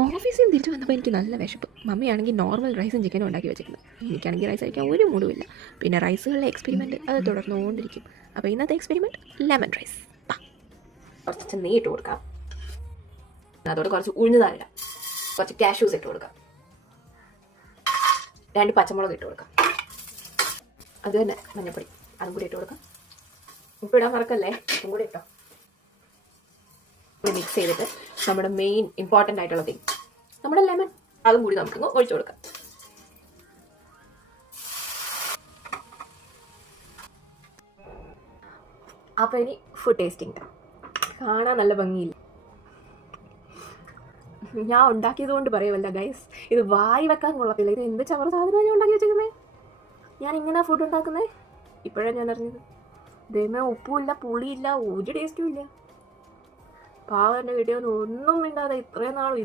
ഓഫീസിൽ നിന്ന് തിരിച്ചു വന്നപ്പോൾ എനിക്ക് നല്ല വിശപ്പ്. മമ്മിയാണെങ്കിൽ നോർമൽ റൈസും ചിക്കനും ഉണ്ടാക്കി വെച്ചിരിക്കുന്നത്. എനിക്കാണെങ്കിൽ റൈസ് കഴിക്കാൻ ഒരു മൂടുമില്ല. പിന്നെ റൈസുകളിലെ എക്സ്പെരിമെൻറ്റ് അത് തുടർന്നുകൊണ്ടിരിക്കും. അപ്പോൾ ഇന്നത്തെ എക്സ്പെരിമെൻറ്റ് ലെമൺ റൈസ്. കുറച്ച് നെയ്യ് ഇട്ട് കൊടുക്കാം. അതോടെ കുറച്ച് ഉഴുന്നതാലിടാം. കുറച്ച് കാഷ്യൂസ് ഇട്ട് കൊടുക്കാം. 2 പച്ചമുളക് ഇട്ട് കൊടുക്കാം. അത് തന്നെ മഞ്ഞപ്പൊടി അതും കൂടി ഇട്ട് കൊടുക്കാം. ഉപ്പിടാൻ മറക്കല്ലേ, ഉപ്പും കൂടി ഇട്ടോ. മിക്സ് ചെയ്തിട്ട് നമ്മുടെ മെയിൻ ഇമ്പോർട്ടൻ്റ് ആയിട്ടുള്ള തിങ് നമ്മുടെ ലെമൺ അതും കൂടി നമുക്കൊന്ന് ഒഴിച്ചു കൊടുക്കാം. അപ്പോൾ ഇനി ഫുഡ് ടേസ്റ്റിംഗ്. കാണാൻ നല്ല ഭംഗിയില്ല. ഞാൻ ഉണ്ടാക്കിയത് കൊണ്ട് പറയുമല്ല ഗൈസ്, ഇത് വായി വെക്കാൻ കൊള്ളത്തില്ല. ഇത് എന്ത് ചവർ സാധനമാണ് ഞാൻ ഉണ്ടാക്കി വെച്ചിരിക്കുന്നത്. ഞാൻ ഇങ്ങനെ ഫുഡ് ഉണ്ടാക്കുന്നത് ഇപ്പോഴാണ് ഞാൻ അറിഞ്ഞത്. ദൈവമേ, ഉപ്പുമില്ല, പുളിയില്ല, ഒരു ടേസ്റ്റും ഇല്ല. പാവൻ്റെ വീഡിയോ ഒന്നും മിണ്ടാതെ ഇത്രയും നാളും